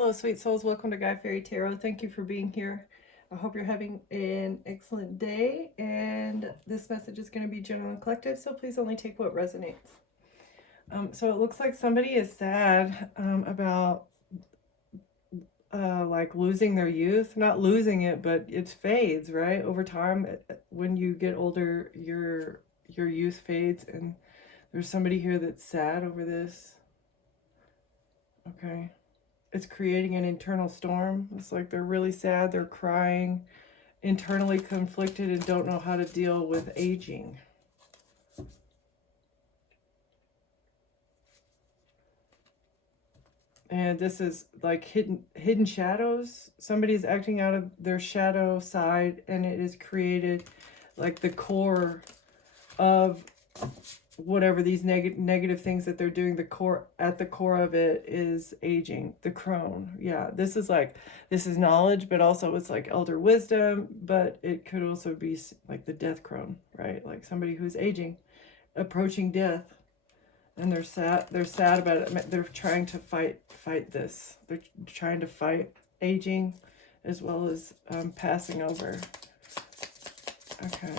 Hello, sweet souls. Welcome to Guy Fairy Tarot. Thank you for being here. I hope you're having an excellent day. And this message is going to be general and collective, so please only take what resonates. So it looks like somebody is sad about like losing their youth. Not losing it, but it fades, right? Over time, when you get older, your youth fades. And there's somebody here that's sad over this. Okay. It's creating an internal storm. It's like they're really sad, they're crying, internally conflicted, and don't know how to deal with aging. And this is like hidden shadows. Somebody's acting out of their shadow side, and it is created like the core of whatever these negative things that they're doing. At the core of it is aging, the crone. Yeah, this is knowledge, but also it's like elder wisdom, but it could also be like the death crone, right? Like somebody who's aging, approaching death, and they're sad about it. They're trying to fight this. They're trying to fight aging as well as passing over. Okay.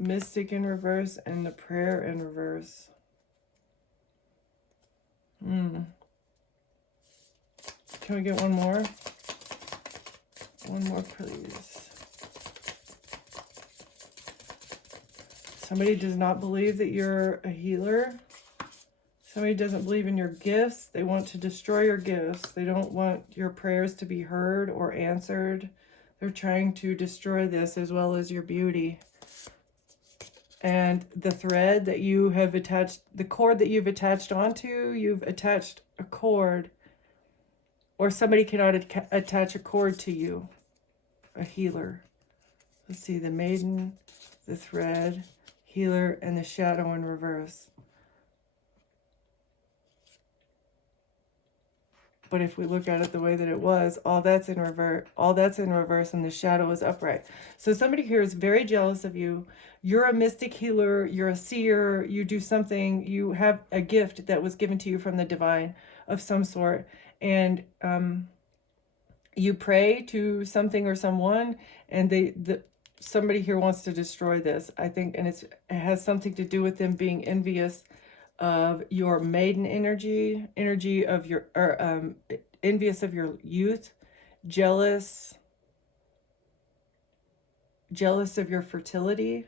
Mystic in reverse and the prayer in reverse. Can we get one more? One more, please. Somebody does not believe that you're a healer. Somebody doesn't believe in your gifts. They want to destroy your gifts. They don't want your prayers to be heard or answered. They're trying to destroy this as well as your beauty. And the thread that you have attached, the cord that you've attached onto, you've attached a cord, or somebody cannot attach a cord to you, a healer. Let's see, the maiden, the thread, healer, and the shadow in reverse. But if we look at it the way that it was, all that's in reverse, and the shadow is upright. So somebody here is very jealous of you. You're a mystic healer, you're a seer, you do something, you have a gift that was given to you from the divine of some sort, and you pray to something or someone, and somebody here wants to destroy this, I think, and it has something to do with them being envious of your maiden energy of your, envious of your youth, jealous of your fertility.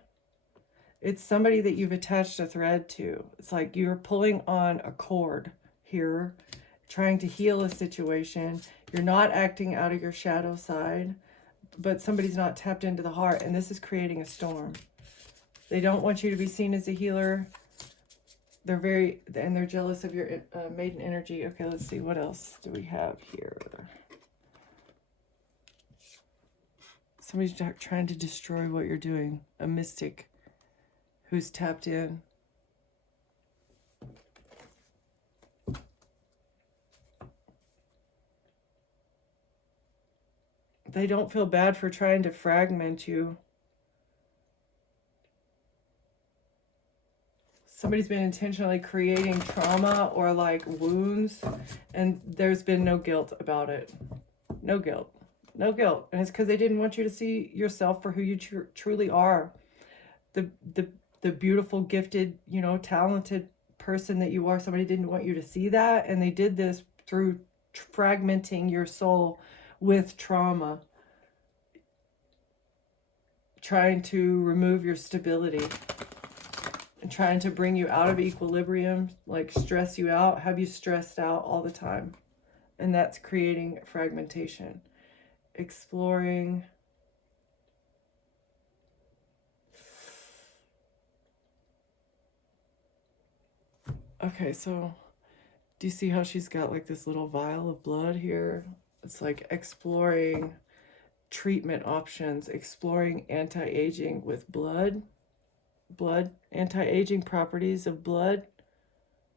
It's somebody that you've attached a thread to. It's like you're pulling on a cord here, trying to heal a situation. You're not acting out of your shadow side, but somebody's not tapped into the heart, and this is creating a storm. They don't want you to be seen as a healer. They're jealous of your maiden energy. Okay, let's see, what else do we have here? Somebody's trying to destroy what you're doing. A mystic who's tapped in. They don't feel bad for trying to fragment you. Somebody's been intentionally creating trauma or like wounds, and there's been no guilt about it. No guilt. No guilt. And it's because they didn't want you to see yourself for who you truly are. The beautiful, gifted, talented person that you are. Somebody didn't want you to see that, and they did this through fragmenting your soul with trauma, trying to remove your stability. And trying to bring you out of equilibrium, like stress you out, have you stressed out all the time. And that's creating fragmentation. Exploring. Okay, so do you see how she's got like this little vial of blood here? It's like exploring treatment options, exploring anti-aging with blood, anti-aging properties of blood,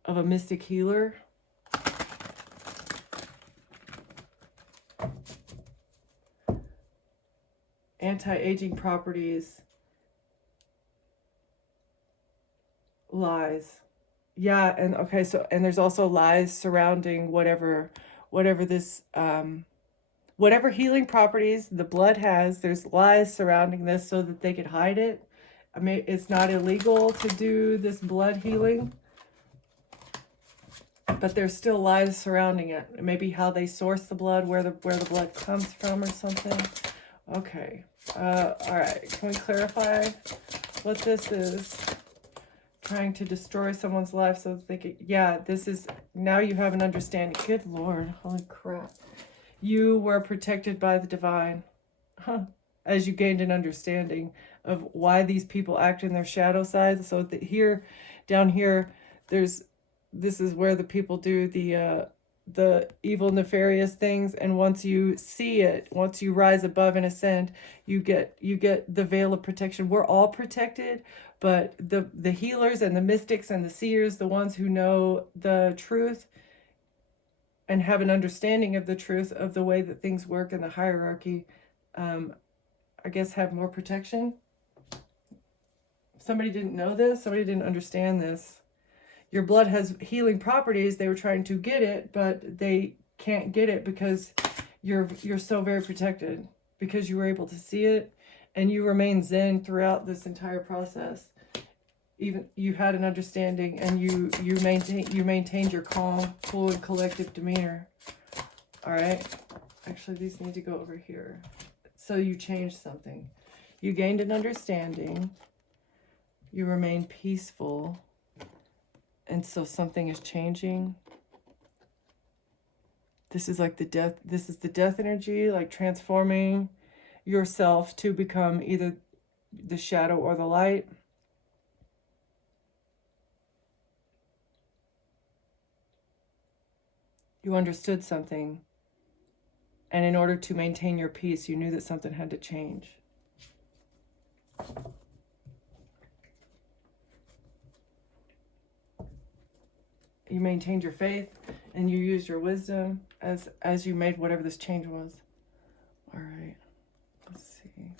of a mystic healer. Anti-aging properties, lies. Yeah, and okay, so and there's also lies surrounding whatever this whatever healing properties the blood has, there's lies surrounding this so that they could hide it. I mean, it's not illegal to do this blood healing, but there's still lies surrounding it. Maybe how they source the blood, where the blood comes from or something. Okay. All right. Can we clarify what this is? Trying to destroy someone's life so that they could, yeah, this is, now you have an understanding. Good Lord, holy crap. You were protected by the divine, as you gained an understanding of why these people act in their shadow side. So that here, down here, this is where the people do the evil, nefarious things. And once you see it, once you rise above and ascend, you get the veil of protection. We're all protected, but the healers and the mystics and the seers, the ones who know the truth and have an understanding of the truth of the way that things work in the hierarchy, I guess have more protection. Somebody didn't know this. Somebody didn't understand this. Your blood has healing properties. They were trying to get it, but they can't get it because you're so very protected, because you were able to see it and you remain zen throughout this entire process. Even you had an understanding, and you maintained your calm, cool, and collective demeanor. All right. Actually, these need to go over here. So you changed something. You gained an understanding. You remain peaceful. And so something is changing. This is like the death. This is the death energy, like transforming yourself to become either the shadow or the light. You understood something. And in order to maintain your peace, you knew that something had to change. You maintained your faith and you used your wisdom as you made whatever this change was. All right. Let's see.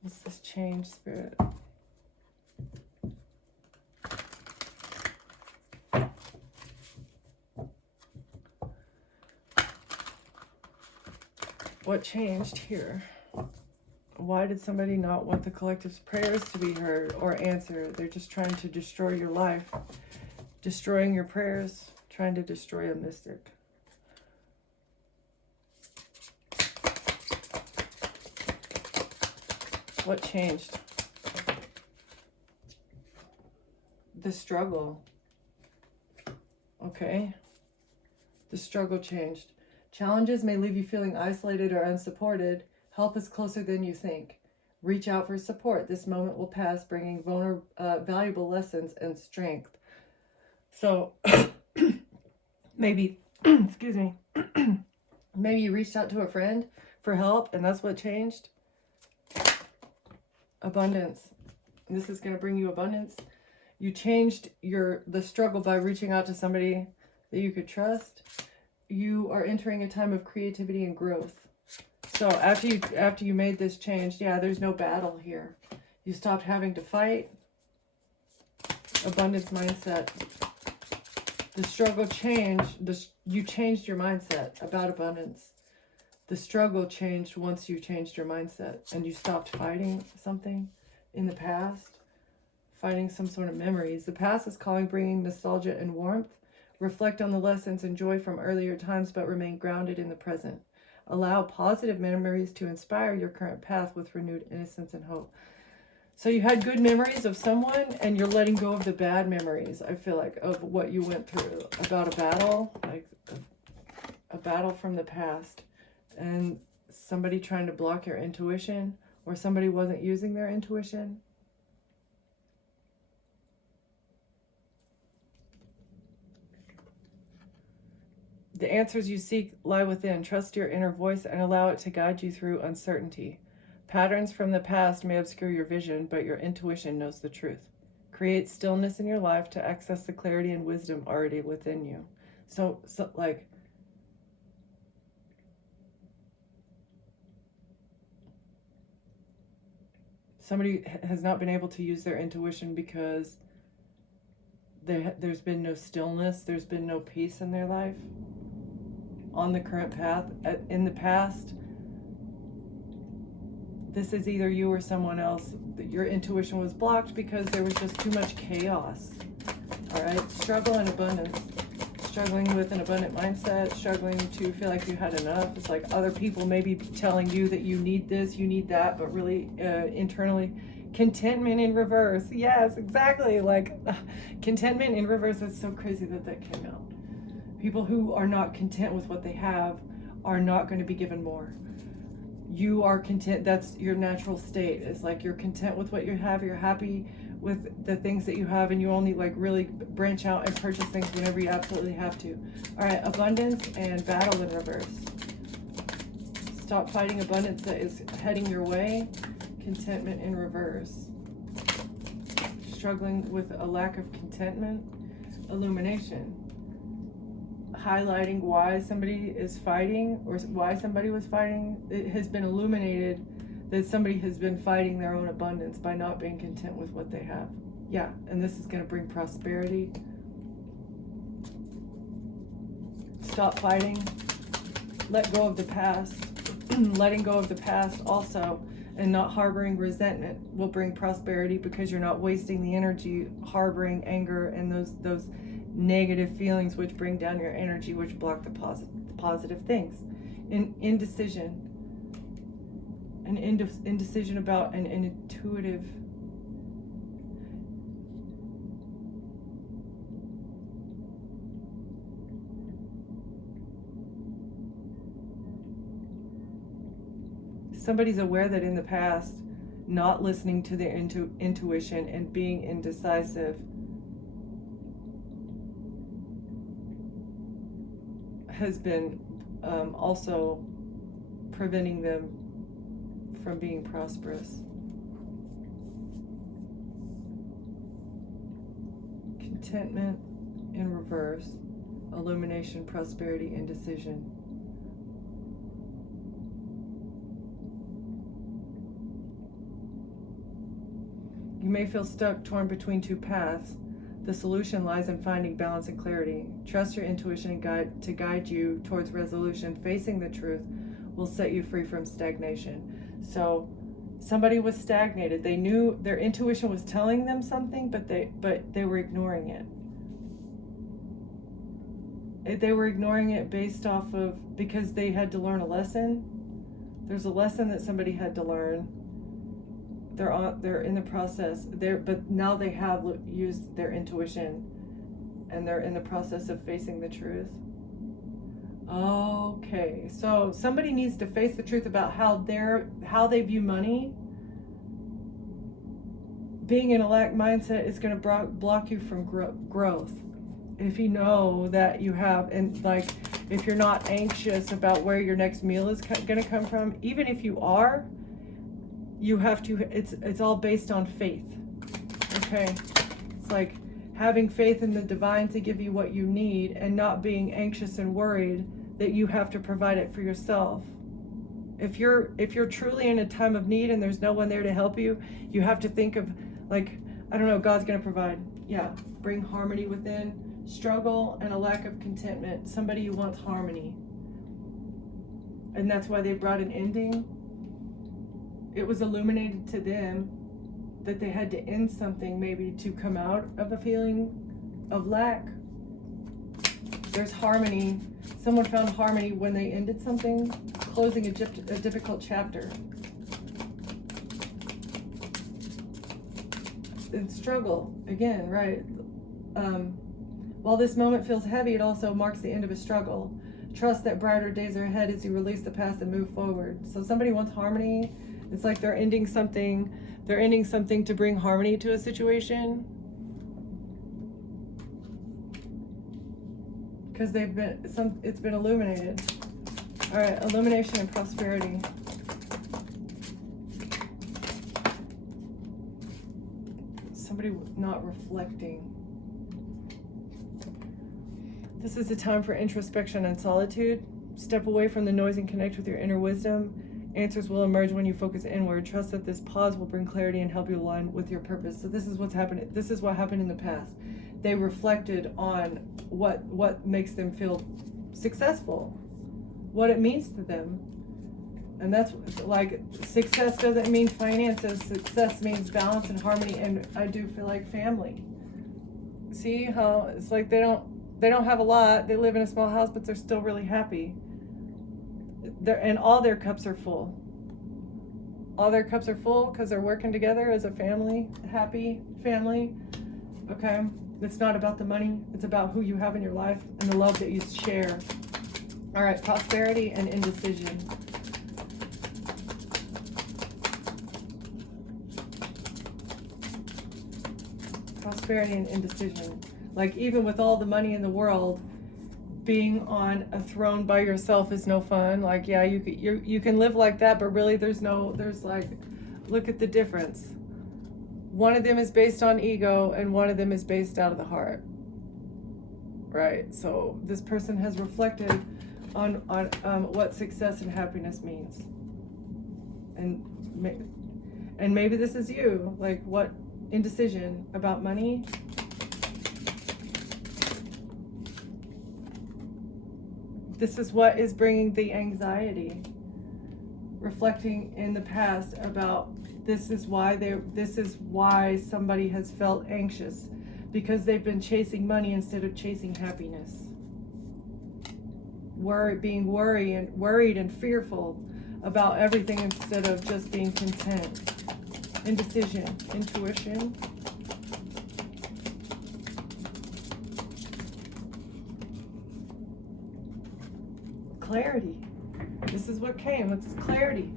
What's this change, Spirit? What changed here? Why did somebody not want the collective's prayers to be heard or answered? They're just trying to destroy your life, destroying your prayers, trying to destroy a mystic. What changed? The struggle. Okay. The struggle changed. Challenges may leave you feeling isolated or unsupported. Help is closer than you think. Reach out for support. This moment will pass, bringing valuable lessons and strength. So maybe, excuse me, maybe you reached out to a friend for help, and that's what changed. Abundance. This is going to bring you abundance. You changed the struggle by reaching out to somebody that you could trust. You are entering a time of creativity and growth. So after you made this change, yeah, there's no battle here. You stopped having to fight. Abundance mindset. The struggle changed. You changed your mindset about abundance. The struggle changed once you changed your mindset and you stopped fighting something in the past, fighting some sort of memories. The past is calling, bringing nostalgia and warmth. Reflect on the lessons and joy from earlier times, but remain grounded in the present. Allow positive memories to inspire your current path with renewed innocence and hope. So you had good memories of someone, and you're letting go of the bad memories, I feel like, of what you went through, about a battle, like a battle from the past, and somebody trying to block your intuition, or somebody wasn't using their intuition. The answers you seek lie within. Trust your inner voice and allow it to guide you through uncertainty. Patterns from the past may obscure your vision, but your intuition knows the truth. Create stillness in your life to access the clarity and wisdom already within you. So like, Somebody has not been able to use their intuition because there's been no stillness, there's been no peace in their life on the current path. In the past, this is either you or someone else. Your intuition was blocked because there was just too much chaos. All right, struggle and abundance. Struggling with an abundant mindset, struggling to feel like you had enough. It's like other people may be telling you that you need this, you need that, but really internally, contentment in reverse. Yes, exactly. Like contentment in reverse. That's so crazy that came out. People who are not content with what they have are not going to be given more. You are content. That's your natural state. It's like you're content with what you have. You're happy with the things that you have, and you only like really branch out and purchase things whenever you absolutely have to. All right, abundance and battle in reverse. Stop fighting abundance that is heading your way. Contentment in reverse. Struggling with a lack of contentment. Illumination. Highlighting why somebody is fighting or why somebody was fighting. It has been illuminated that somebody has been fighting their own abundance by not being content with what they have. Yeah, and this is going to bring prosperity. Stop fighting. Let go of the past. Letting go of the past also, and not harboring resentment will bring prosperity because you're not wasting the energy harboring anger and those negative feelings which bring down your energy, which block the positive things. Indecision. An indecision about an intuitive somebody's aware that in the past not listening to their intuition and being indecisive has been also preventing them from being prosperous. Contentment in reverse. Illumination, prosperity, indecision. You may feel stuck, torn between two paths. The solution lies in finding balance and clarity. Trust your intuition and to guide you towards resolution. Facing the truth will set you free from stagnation. So somebody was stagnated. They knew their intuition was telling them something, but they were ignoring it. They were ignoring it based off of because they had to learn a lesson. There's a lesson that somebody had to learn. They're in the process. But now they have used their intuition, and they're in the process of facing the truth. Okay, so somebody needs to face the truth about how they view money. Being in a lack mindset is going to block you from growth. If you know that you have, and like, if you're not anxious about where your next meal is going to come from, even if you are, you have to. It's all based on faith. Okay, it's like having faith in the divine to give you what you need, and not being anxious and worried that you have to provide it for yourself. If you're truly in a time of need and there's no one there to help you, you have to think of, like, I don't know, God's going to provide. Yeah, bring harmony within. Struggle and a lack of contentment. Somebody who wants harmony. And that's why they brought an ending. It was illuminated to them that they had to end something, maybe to come out of a feeling of lack. There's harmony. Someone found harmony when they ended something, closing a difficult chapter. And struggle, again, right? While this moment feels heavy, it also marks the end of a struggle. Trust that brighter days are ahead as you release the past and move forward. So somebody wants harmony. It's like they're ending something to bring harmony to a situation. Because it's been illuminated. All right, illumination and prosperity. Somebody not reflecting. This is a time for introspection and solitude. Step away from the noise and connect with your inner wisdom. Answers will emerge when you focus inward. Trust that this pause will bring clarity and help you align with your purpose. So this is what's happening. This is what happened in the past. They reflected on what makes them feel successful, what it means to them. And that's like, success doesn't mean finances. Success means balance and harmony. And I do feel like family. See how it's like they don't have a lot. They live in a small house, but they're still really happy. And all their cups are full. All their cups are full because they're working together as a family, happy family. Okay? It's not about the money. It's about who you have in your life and the love that you share. All right, prosperity and indecision. Prosperity and indecision. Like, even with all the money in the world, being on a throne by yourself is no fun. Like, yeah, you can live like that, but really there's like, look at the difference. One of them is based on ego and one of them is based out of the heart. Right? So this person has reflected on what success and happiness means. And maybe this is you. Like, what indecision about money? This is what is bringing the anxiety. Reflecting in the past about this is why somebody has felt anxious, because they've been chasing money instead of chasing happiness. Being worried and fearful about everything instead of just being content. Indecision, intuition. Clarity. This is what came. It's clarity.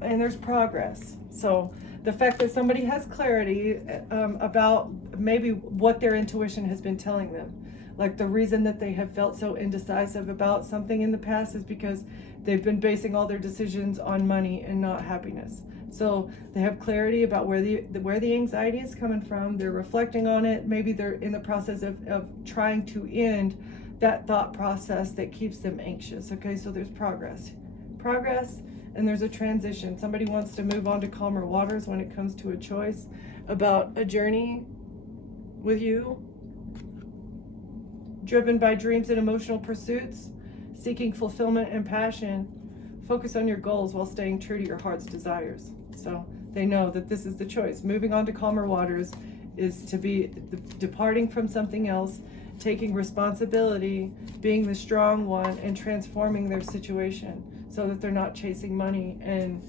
And there's progress. So the fact that somebody has clarity about maybe what their intuition has been telling them. Like, the reason that they have felt so indecisive about something in the past is because they've been basing all their decisions on money and not happiness. So they have clarity about where the anxiety is coming from. They're reflecting on it. Maybe they're in the process of trying to end that thought process that keeps them anxious. Okay, so there's progress, and there's a transition. Somebody wants to move on to calmer waters when it comes to a choice about a journey with you, driven by dreams and emotional pursuits, seeking fulfillment and passion. Focus on your goals while staying true to your heart's desires. So they know that this is the choice. Moving on to calmer waters is to be departing from something else, taking responsibility, being the strong one, and transforming their situation so that they're not chasing money and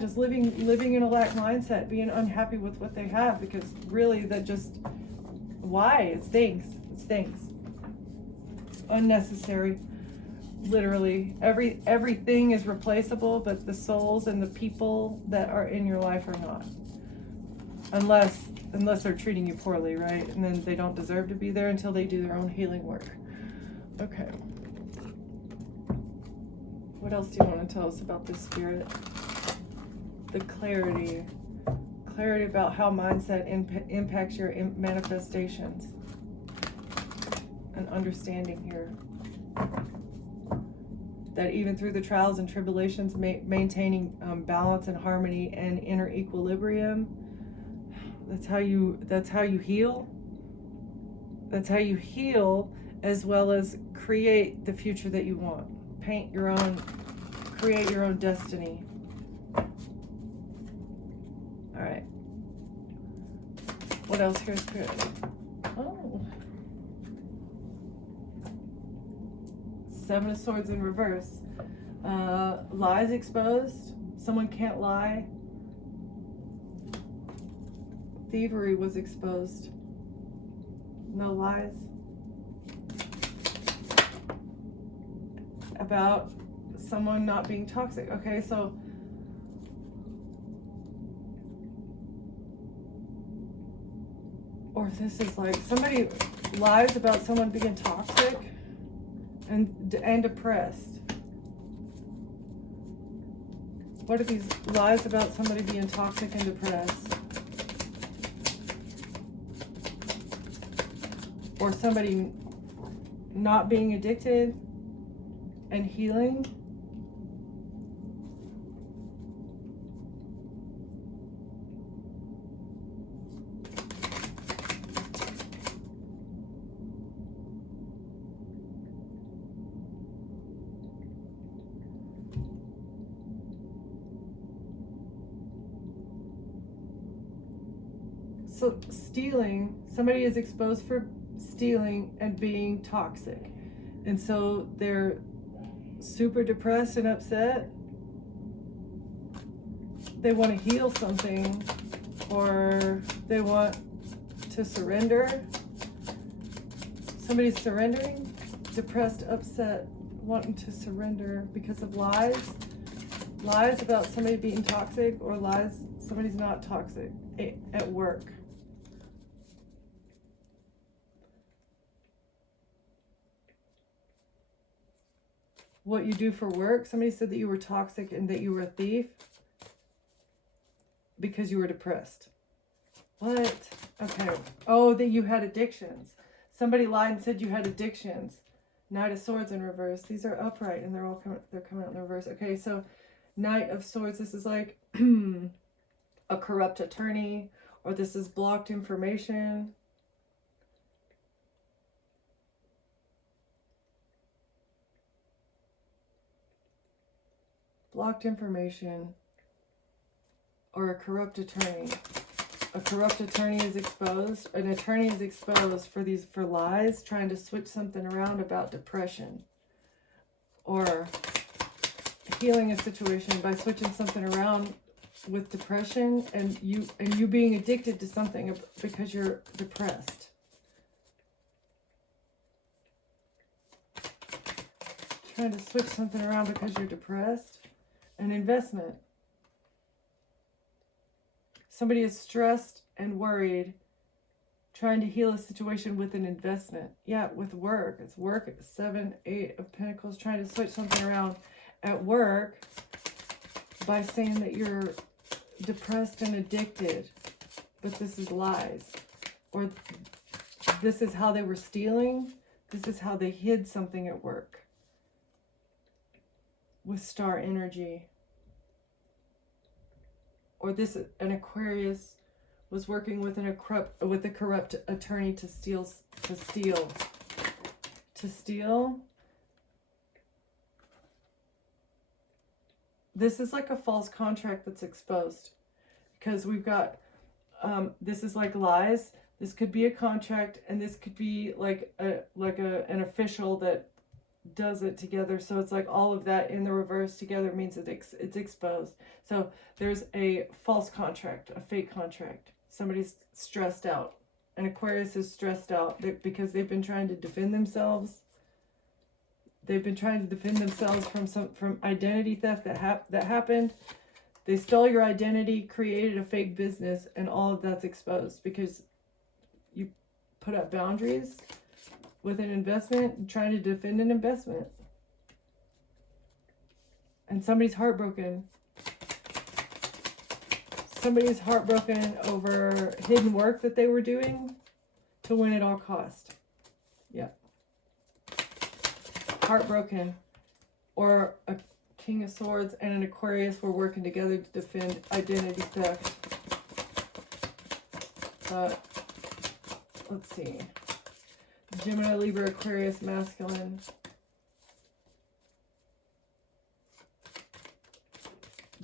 just living in a lack mindset, being unhappy with what they have, because really it stinks. It's unnecessary. Literally everything is replaceable, but the souls and the people that are in your life are not, unless they're treating you poorly, right? And then they don't deserve to be there until they do their own healing work. Okay. What else do you want to tell us about this spirit? The clarity about how mindset impacts your manifestations. An understanding here that even through the trials and tribulations, maintaining balance and harmony and inner equilibrium. That's how you heal. That's how you heal, as well as create the future that you want. Create your own destiny. All right. What else here is good? Oh. Seven of Swords in reverse. Lies exposed. Someone can't lie. Thievery was exposed. No lies. About someone not being toxic. Okay, so or this is like somebody lies about someone being toxic and depressed. What are these lies about somebody being toxic and depressed? Or somebody not being addicted, and healing. So stealing, somebody is exposed for stealing and being toxic. And so they're super depressed and upset. They want to heal something, or they want to surrender. Somebody's surrendering, depressed, upset, wanting to surrender because of lies. Lies about somebody being toxic, or lies somebody's not toxic at work. What you do for work. Somebody said that you were toxic and that you were a thief because you were depressed. What? Okay. Oh, that you had addictions. Somebody lied and said you had addictions. Knight of Swords in reverse. These are upright and they're coming out in reverse. Okay, so Knight of Swords, this is like a corrupt attorney, or this is blocked information. Blocked information, or a corrupt attorney. A corrupt attorney is exposed. An attorney is exposed for lies, trying to switch something around about depression, or healing a situation by switching something around with depression, and you being addicted to something because you're depressed. Trying to switch something around because you're depressed. An investment. Somebody is stressed and worried, trying to heal a situation with an investment. Yeah, with work. It's work. 7, 8 of Pentacles, trying to switch something around at work by saying that you're depressed and addicted. But this is lies. Or this is how they were stealing. This is how they hid something at work. With star energy. Or an Aquarius was working with a corrupt attorney to steal. This is like a false contract that's exposed, because we've got this is like lies. This could be a contract, and this could be like an official that does it together. So it's like all of that in the reverse together means that it's exposed. So there's a false contract, a fake contract. Somebody's stressed out. An Aquarius is stressed out because they've been trying to defend themselves. They've been trying to defend themselves from identity theft that happened. They stole your identity, created a fake business, and all of that's exposed because you put up boundaries with an investment, trying to defend an investment. And somebody's heartbroken. Somebody's heartbroken over hidden work that they were doing to win at all cost. Yeah. Heartbroken. Or a King of Swords and an Aquarius were working together to defend identity theft. Let's see. Gemini, Libra, Aquarius, masculine.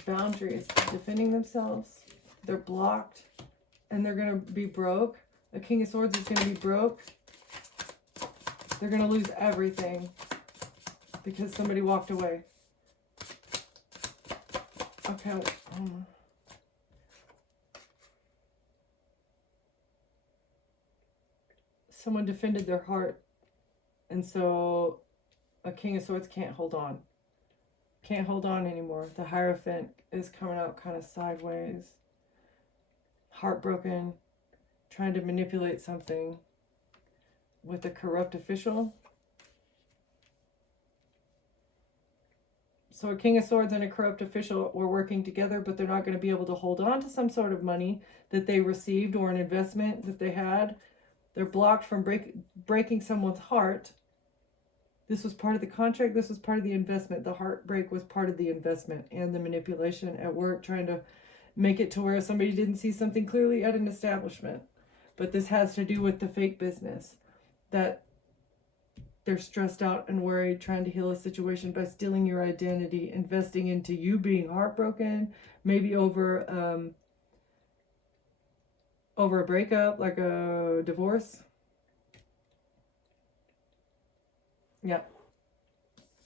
Boundaries, defending themselves. They're blocked and they're going to be broke. The King of Swords is going to be broke. They're going to lose everything because somebody walked away. Okay. Someone defended their heart, and so a King of Swords can't hold on. Can't hold on anymore. The Hierophant is coming out kind of sideways. Heartbroken, trying to manipulate something with a corrupt official. So a King of Swords and a corrupt official were working together, but they're not going to be able to hold on to some sort of money that they received or an investment that they had. They're blocked from breaking someone's heart. This was part of the contract. This was part of the investment. The heartbreak was part of the investment and the manipulation at work, trying to make it to where somebody didn't see something clearly at an establishment. But this has to do with the fake business, that they're stressed out and worried, trying to heal a situation by stealing your identity, investing into you being heartbroken, maybe over a breakup, like a divorce. Yeah,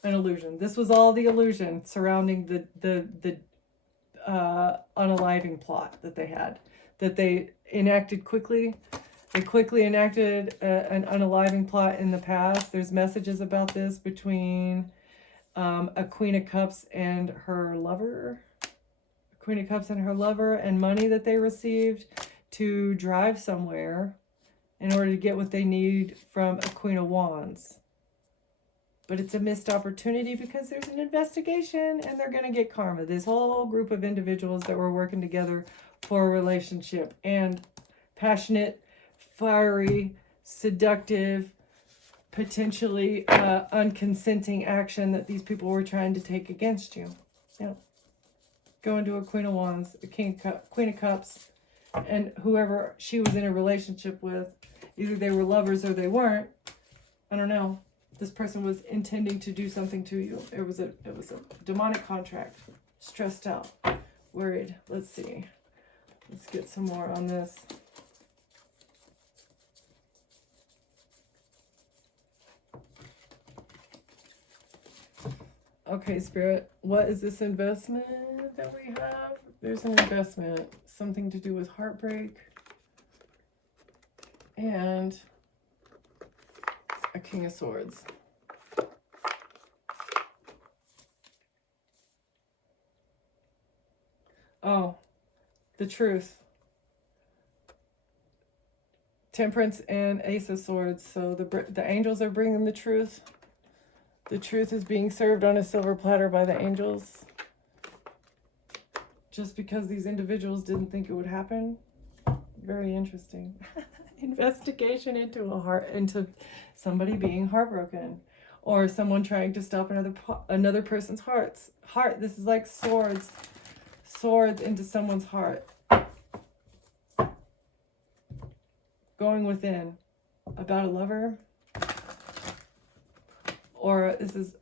an illusion. This was all the illusion surrounding the unaliving plot that they had, that they enacted quickly. They quickly enacted an unaliving plot in the past. There's messages about this between a Queen of Cups and her lover. Queen of Cups and her lover, and money that they received to drive somewhere in order to get what they need from a Queen of Wands. But it's a missed opportunity because there's an investigation and they're going to get karma. This whole group of individuals that were working together for a relationship, and passionate, fiery, seductive, potentially unconsenting action that these people were trying to take against you. Yeah. Go into a Queen of Wands, a Queen of Cups, and whoever she was in a relationship with, either they were lovers or they weren't. I don't know. This person was intending to do something to you. It was a demonic contract. Stressed out, worried. Let's see. Let's get some more on this. Okay, Spirit, what is this investment that we have? There's an investment, something to do with heartbreak, and a King of Swords. Oh, the truth. Temperance and Ace of Swords. So the angels are bringing the truth. The truth is being served on a silver platter by the angels. Just because these individuals didn't think it would happen. Very interesting. Investigation into somebody being heartbroken, or someone trying to stop another person's heart. This is like swords into someone's heart. Going within about a lover. Or this is,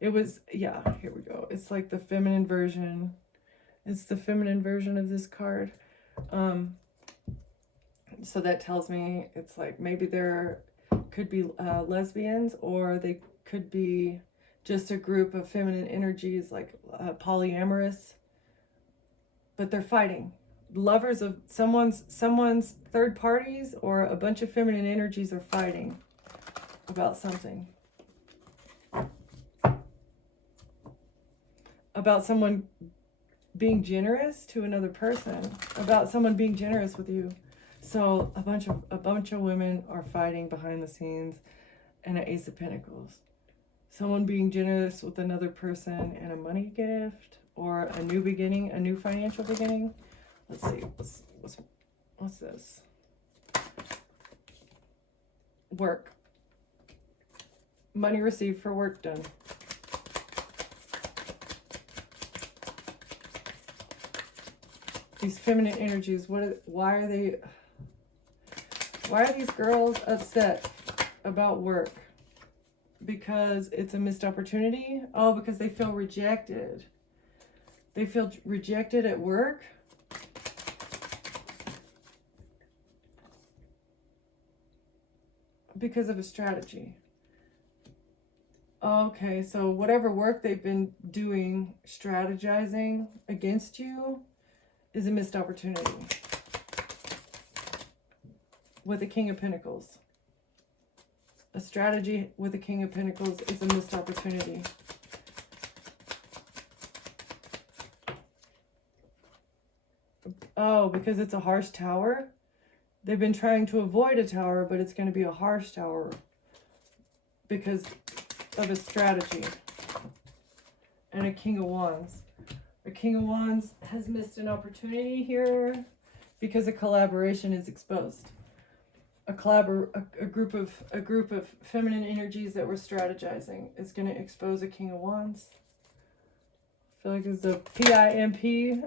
here we go. It's like the feminine version. It's the feminine version of this card. So that tells me it's like maybe there could be lesbians, or they could be just a group of feminine energies, like polyamorous. But they're fighting. Lovers of someone's third parties, or a bunch of feminine energies are fighting about something. About someone being generous to another person, about someone being generous with you. So a bunch of women are fighting behind the scenes, and an Ace of Pentacles. Someone being generous with another person, and a money gift, or a new beginning, a new financial beginning. Let's see, what's this? Work. Money received for work done. These feminine energies, why are these girls upset about work? Because it's a missed opportunity? Oh, because they feel rejected. They feel rejected at work? Because of a strategy. Okay, so whatever work they've been doing, strategizing against you, is a missed opportunity. With the King of Pentacles. A strategy with the King of Pentacles is a missed opportunity. Oh, because it's a harsh tower? They've been trying to avoid a tower, but it's going to be a harsh tower because of a strategy. And a King of Wands. A King of Wands has missed an opportunity here because a collaboration is exposed. a group of feminine energies that were strategizing is going to expose a King of Wands. I feel like it's a PIMP.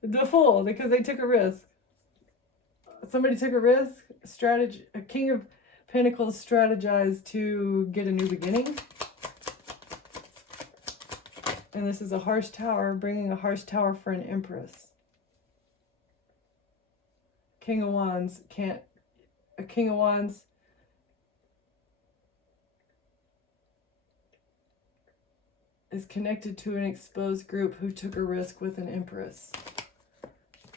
The Fool, because they took a risk. Somebody took a risk. A King of Pentacles strategized to get a new beginning. And this is a harsh tower, bringing a harsh tower for an Empress. King of Wands can't... A King of Wands is connected to an exposed group who took a risk with an Empress.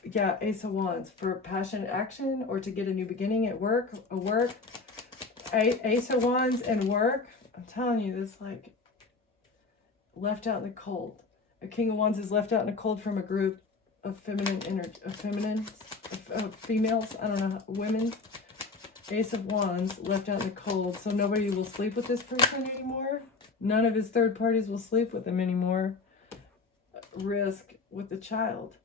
Yeah, Ace of Wands for passionate action or to get a new beginning at work. Ace of Wands and work. I'm telling you, this like left out in the cold. A King of Wands is left out in the cold from a group of feminine energy, of females. I don't know, women. Ace of Wands left out in the cold, so nobody will sleep with this person anymore. None of his third parties will sleep with him anymore. Risk with the child.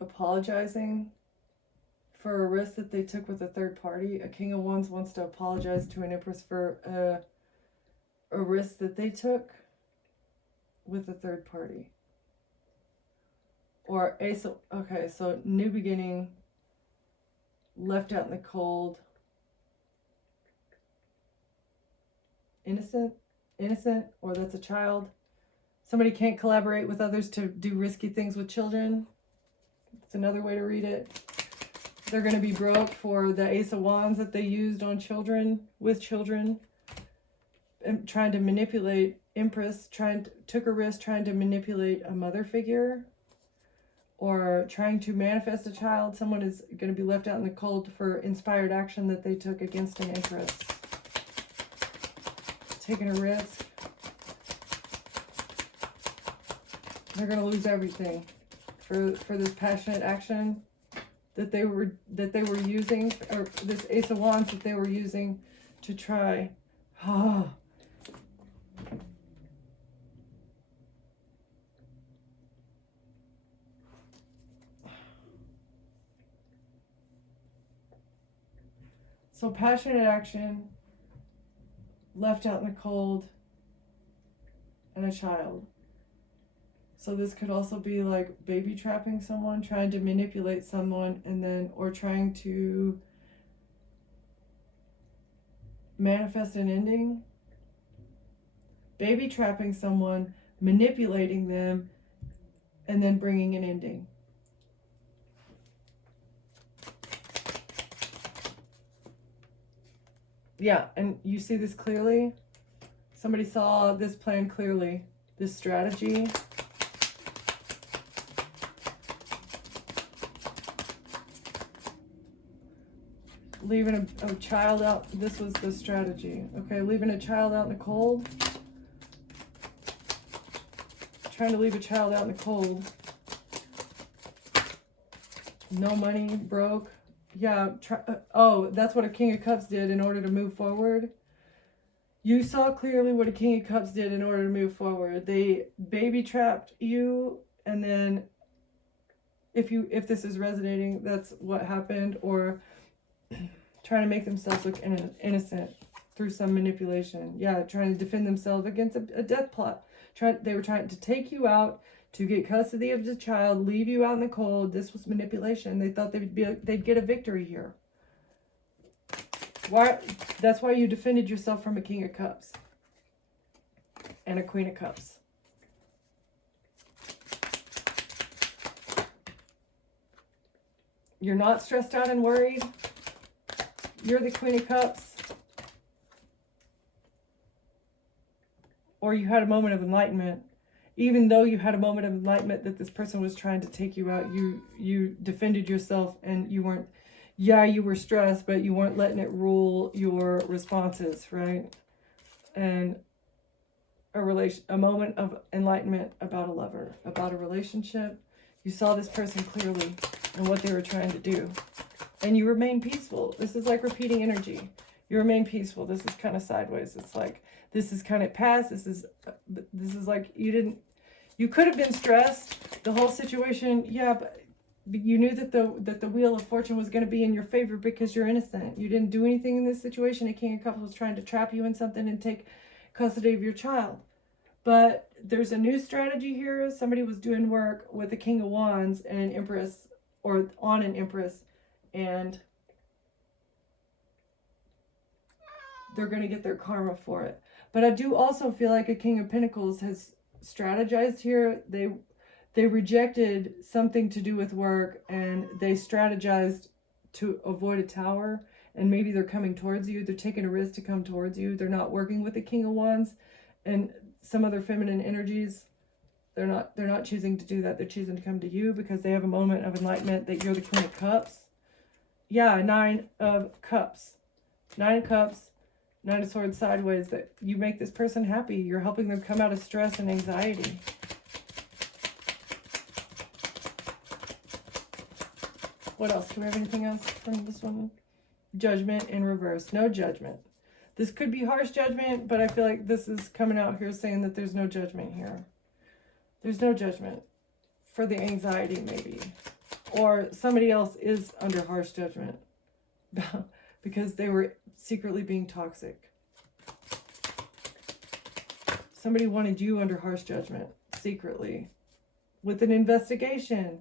Apologizing for a risk that they took with a third party. A King of Wands wants to apologize to an Empress for a risk that they took with a third party. Or Ace of... Okay, so new beginning, left out in the cold. Innocent, or that's a child. Somebody can't collaborate with others to do risky things with children. That's another way to read it. They're going to be broke for the Ace of Wands that they used on children, with children, and trying to manipulate Empress, took a risk trying to manipulate a mother figure, or trying to manifest a child. Someone is going to be left out in the cold for inspired action that they took against an Empress. Taking a risk. They're going to lose everything for this passionate action that they were using, or this Ace of Wands that they were using to try. Oh. So passionate action, left out in the cold, and a child. So this could also be like baby trapping someone, trying to manipulate someone, and then, or trying to manifest an ending. Baby trapping someone, manipulating them, and then bringing an ending. Yeah, and you see this clearly. Somebody saw this plan clearly, this strategy. Leaving a child out, this was the strategy. Okay, leaving a child out in the cold. Trying to leave a child out in the cold. No money, broke. Yeah, oh, that's what a King of Cups did in order to move forward. You saw clearly what a King of Cups did in order to move forward. They baby trapped you, and then if this is resonating, that's what happened. Or trying to make themselves look innocent through some manipulation. Yeah, trying to defend themselves against a death plot. They were trying to take you out to get custody of the child, leave you out in the cold. This was manipulation. They thought they'd get a victory here. Why? That's why you defended yourself from a King of Cups and a Queen of Cups. You're not stressed out and worried. You're the Queen of Cups. Or you had a moment of enlightenment. Even though you had a moment of enlightenment that this person was trying to take you out, you defended yourself, and you weren't, yeah, you were stressed, but you weren't letting it rule your responses, right? And a moment of enlightenment about a lover, about a relationship. You saw this person clearly and what they were trying to do. And you remain peaceful. This is like repeating energy. You remain peaceful. This is kind of sideways. It's like, this is kind of past. This is like, you could have been stressed. The whole situation, yeah, but you knew that the wheel of fortune was going to be in your favor because you're innocent. You didn't do anything in this situation. A King of Cups was trying to trap you in something and take custody of your child. But there's a new strategy here. Somebody was doing work with the King of Wands and an Empress, or on an Empress, and they're going to get their karma for it. But I do also feel like a King of Pentacles has strategized here. They rejected something to do with work, and they strategized to avoid a tower, and maybe they're coming towards you. They're taking a risk to come towards you. They're not working with the King of Wands and some other feminine energies. They're not choosing to do that. They're choosing to come to you because they have a moment of enlightenment that you're the Queen of Cups. Yeah, 9 of Cups. 9 of Cups, 9 of Swords sideways, that you make this person happy. You're helping them come out of stress and anxiety. What else? Do we have anything else from this one? Judgment in reverse. No judgment. This could be harsh judgment, but I feel like this is coming out here saying that there's no judgment here. There's no judgment for the anxiety, maybe. Or somebody else is under harsh judgment because they were secretly being toxic. Somebody wanted you under harsh judgment secretly with an investigation.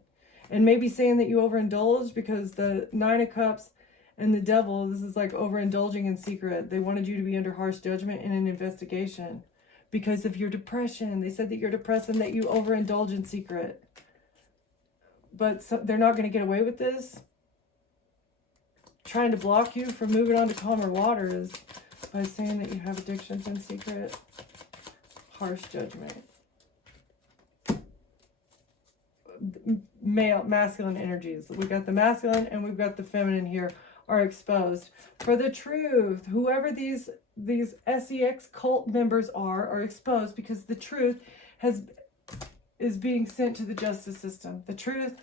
And maybe saying that you overindulged, because the 9 of Cups and the Devil, this is like overindulging in secret. They wanted you to be under harsh judgment in an investigation because of your depression. They said that you're depressed and that you overindulge in secret. But they're not going to get away with this. Trying to block you from moving on to calmer waters by saying that you have addictions in secret. Harsh judgment. Masculine energies. We've got the masculine and we've got the feminine here are exposed. For the truth, whoever these SEX cult members are exposed because the truth is being sent to the justice system. The truth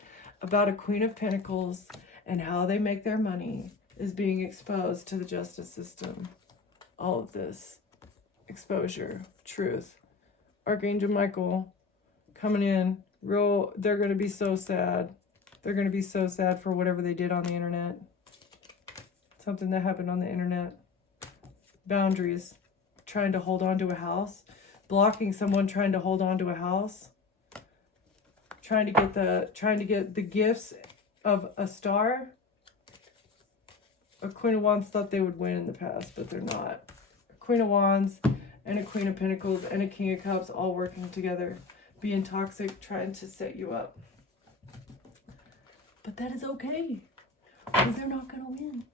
about a Queen of Pentacles and how they make their money is being exposed to the justice system. All of this exposure, truth. Archangel Michael coming in. They're going to be so sad. They're going to be so sad for whatever they did on the internet. Something that happened on the internet. Boundaries. Trying to hold on to a house. Blocking someone trying to hold on to a house. Trying to get the gifts of a star. A Queen of Wands thought they would win in the past, but they're not. A Queen of Wands and a Queen of Pentacles and a King of Cups all working together. Being toxic, trying to set you up. But that is okay, because they're not going to win.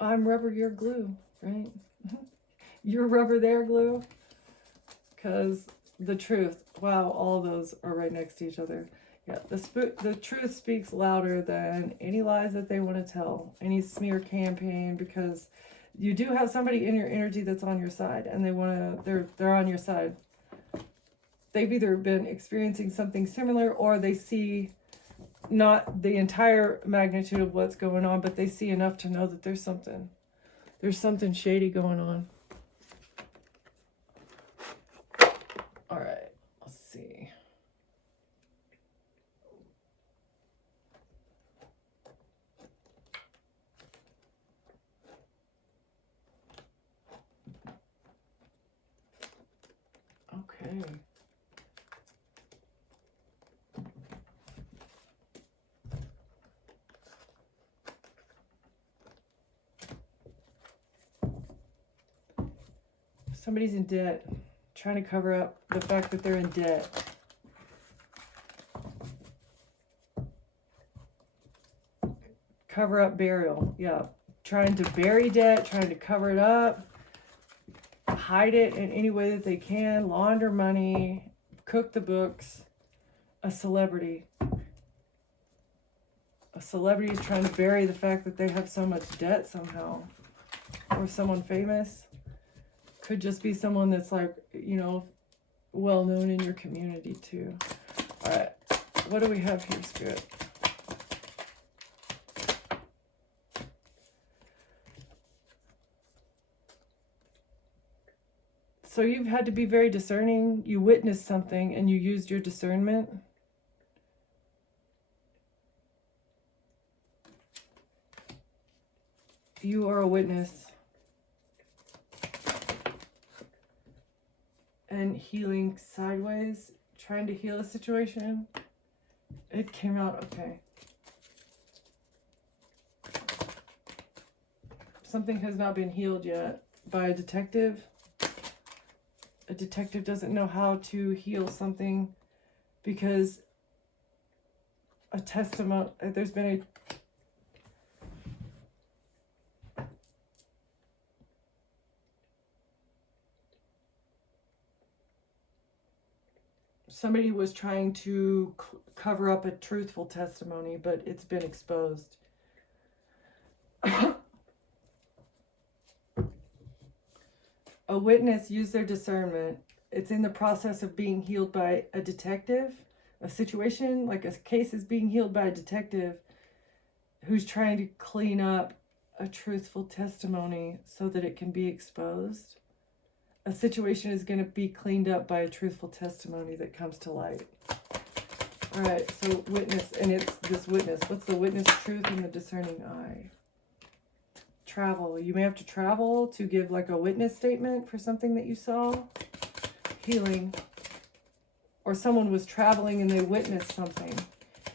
I'm rubber, you're glue, right? You're rubber, they're glue. Because the truth, wow, all those are right next to each other. Yeah, the truth speaks louder than any lies that they want to tell, any smear campaign, because you do have somebody in your energy that's on your side, and they're on your side. They've either been experiencing something similar, or they see not the entire magnitude of what's going on, but they see enough to know that there's something shady going on. All right, let's see. Okay. Somebody's in debt, trying to cover up the fact that they're in debt. Cover up burial. Yeah. Trying to bury debt, trying to cover it up, hide it in any way that they can, launder money, cook the books. A celebrity. A celebrity is trying to bury the fact that they have so much debt somehow. Or someone famous. Could just be someone that's like, well known in your community too. All right, what do we have here, Spirit? So you've had to be very discerning. You witnessed something and you used your discernment. You are a witness. And healing sideways, trying to heal a situation. It came out okay. Something has not been healed yet by a detective. A detective doesn't know how to heal something because a testimony, there's been somebody was trying to cover up a truthful testimony, but it's been exposed. A witness used their discernment. It's in the process of being healed by a detective. A situation, like a case, is being healed by a detective who's trying to clean up a truthful testimony so that it can be exposed. A situation is going to be cleaned up by a truthful testimony that comes to light. All right, so witness, and it's this witness. What's the witness truth in the discerning eye? Travel. You may have to travel to give like a witness statement for something that you saw. Healing. Or someone was traveling and they witnessed something.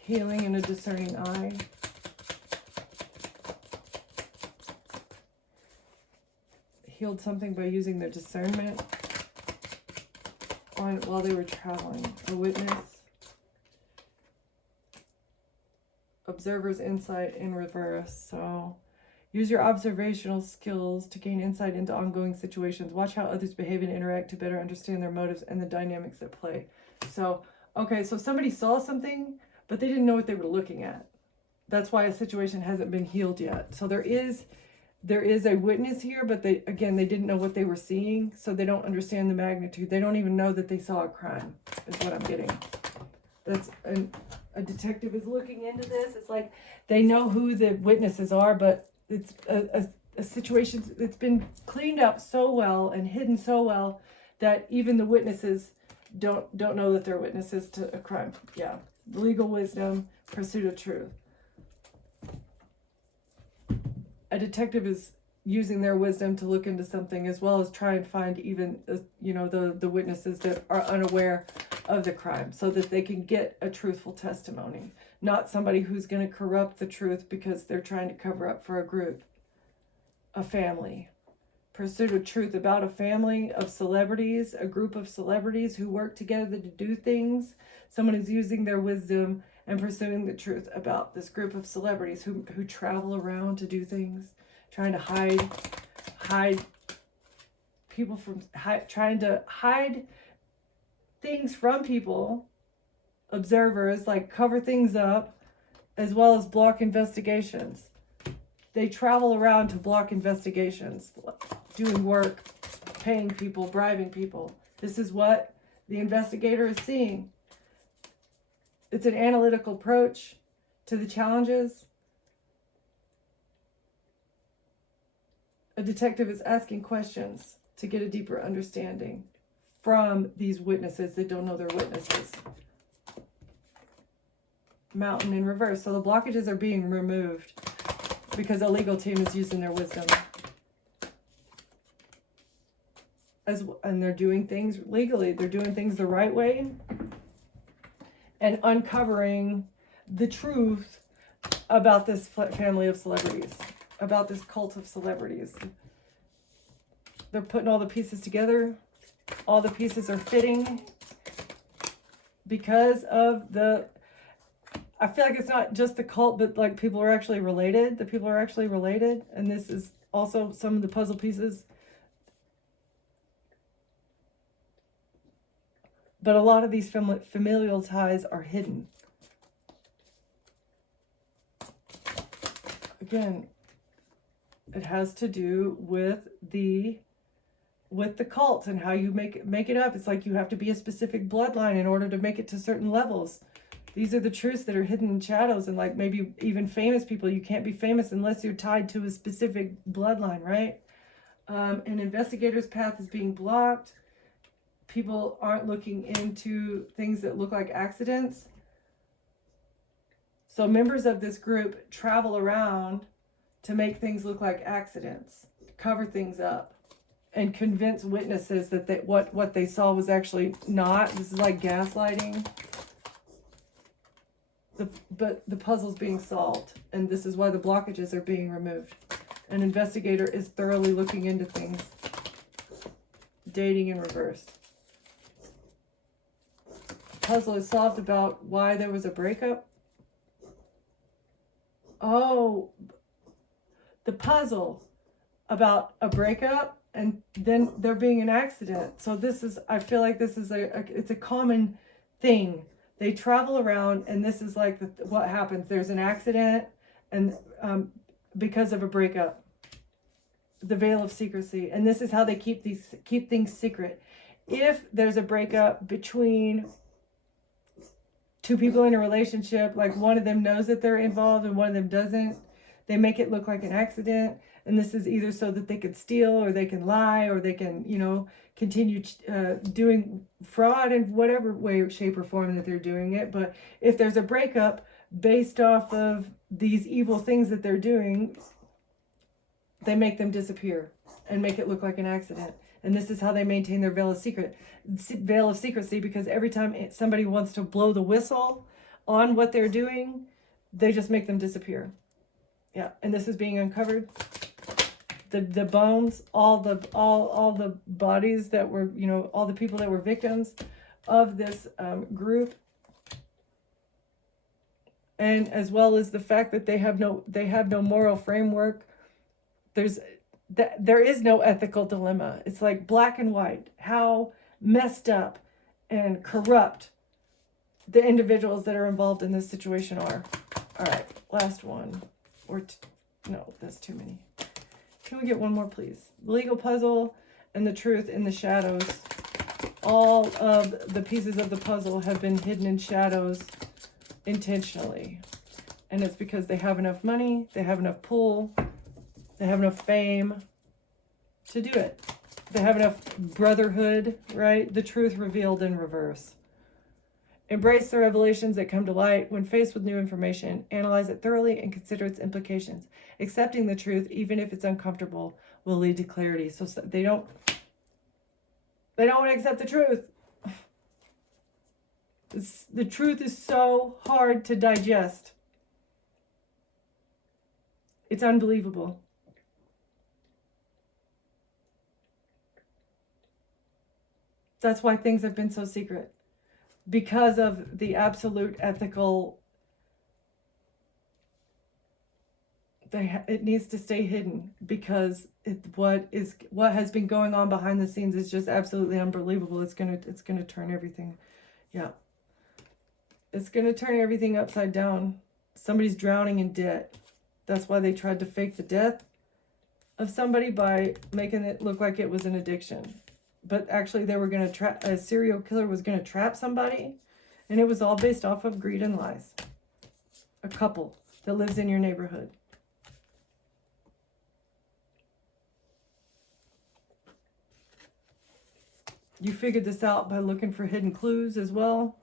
Healing in a discerning eye. Healed something by using their discernment while they were traveling. A witness. Observer's insight in reverse. So use your observational skills to gain insight into ongoing situations. Watch how others behave and interact to better understand their motives and the dynamics at play. So, okay, so somebody saw something, but they didn't know what they were looking at. That's why a situation hasn't been healed yet. So there is a witness here, but they didn't know what they were seeing, so they don't understand the magnitude. They don't even know that they saw a crime, is what I'm getting. A detective is looking into this. It's like they know who the witnesses are, but it's a situation that's been cleaned up so well and hidden so well that even the witnesses don't know that they're witnesses to a crime. Yeah. Legal wisdom, pursuit of truth. A detective is using their wisdom to look into something as well as try and find even, the witnesses that are unaware of the crime so that they can get a truthful testimony. Not somebody who's going to corrupt the truth because they're trying to cover up for a group, a family. Pursuit of truth about a family of celebrities, a group of celebrities who work together to do things. Someone is using their wisdom and pursuing the truth about this group of celebrities who travel around to do things, trying to hide people from, trying to hide things from people, observers, like cover things up, as well as block investigations. They travel around to block investigations, doing work, paying people, bribing people. This is what the investigator is seeing. It's an analytical approach to the challenges. A detective is asking questions to get a deeper understanding from these witnesses that don't know they're witnesses. Mountain in reverse. So the blockages are being removed because a legal team is using their wisdom. And they're doing things legally. They're doing things the right way and uncovering the truth about this family of celebrities, about this cult of celebrities. They're putting all the pieces together. All the pieces are fitting because of I feel like it's not just the cult, but like people are actually related. The people are actually related. And this is also some of the puzzle pieces. But a lot of these familial ties are hidden. Again, it has to do with the cult and how you make it up. It's like you have to be a specific bloodline in order to make it to certain levels. These are the truths that are hidden in shadows, and like maybe even famous people. You can't be famous unless you're tied to a specific bloodline, right? An investigator's path is being blocked. people aren't looking into things that look like accidents. So members of this group travel around to make things look like accidents, cover things up, and convince witnesses that what they saw was actually not. This is like gaslighting. But the puzzle's being solved, and this is why the blockages are being removed. An investigator is thoroughly looking into things. Dating in reverse. Puzzle is solved about why there was a breakup. Oh, the puzzle about a breakup and then there being an accident. So this is, I feel like this is it's a common thing. They travel around, and this is like what happens. There's an accident, and because of a breakup, the veil of secrecy, and this is how they keep things secret. If there's a breakup between two people in a relationship, like one of them knows that they're involved and one of them doesn't, they make it look like an accident. And this is either so that they can steal, or they can lie, or they can, continue doing fraud in whatever way, shape, or form that they're doing it. But if there's a breakup based off of these evil things that they're doing, they make them disappear and make it look like an accident. And this is how they maintain their veil of secrecy, because every time somebody wants to blow the whistle on what they're doing, they just make them disappear. Yeah, and this is being uncovered. The bones, all the bodies that were, all the people that were victims of this group, and as well as the fact that they have no moral framework. There is no ethical dilemma. It's like black and white. How messed up and corrupt the individuals that are involved in this situation are. All right, last one. No, that's too many. Can we get one more, please? The legal puzzle and the truth in the shadows. All of the pieces of the puzzle have been hidden in shadows intentionally. And it's because they have enough money, they have enough pull, they have enough fame to do it. They have enough brotherhood, right? The truth revealed in reverse. Embrace the revelations that come to light when faced with new information. Analyze it thoroughly and consider its implications. Accepting the truth, even if it's uncomfortable, will lead to clarity. So they don't want to accept the truth. The truth is so hard to digest. It's unbelievable. That's why things have been so secret. Because of the absolute ethical, it needs to stay hidden, because what has been going on behind the scenes is just absolutely unbelievable. It's gonna turn everything, yeah. It's gonna turn everything upside down. Somebody's drowning in debt. That's why they tried to fake the death of somebody by making it look like it was an addiction. But actually they were going to trap, a serial killer was going to trap somebody, and it was all based off of greed and lies. A couple that lives in your neighborhood. You figured this out by looking for hidden clues as well.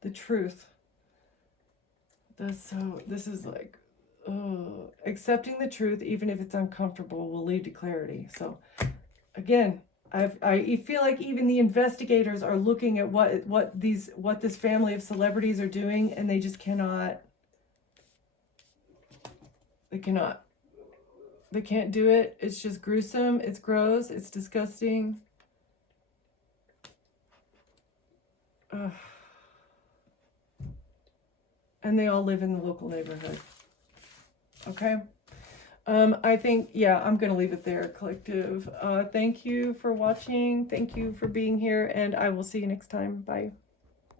The truth. This is like, accepting the truth, even if it's uncomfortable, will lead to clarity. So again, I feel like even the investigators are looking at what this family of celebrities are doing, and they just cannot. They can't do it. It's just gruesome. It's gross. It's disgusting. And they all live in the local neighborhood. Okay. I think, yeah, I'm going to leave it there, collective. Thank you for watching. Thank you for being here, and I will see you next time. Bye.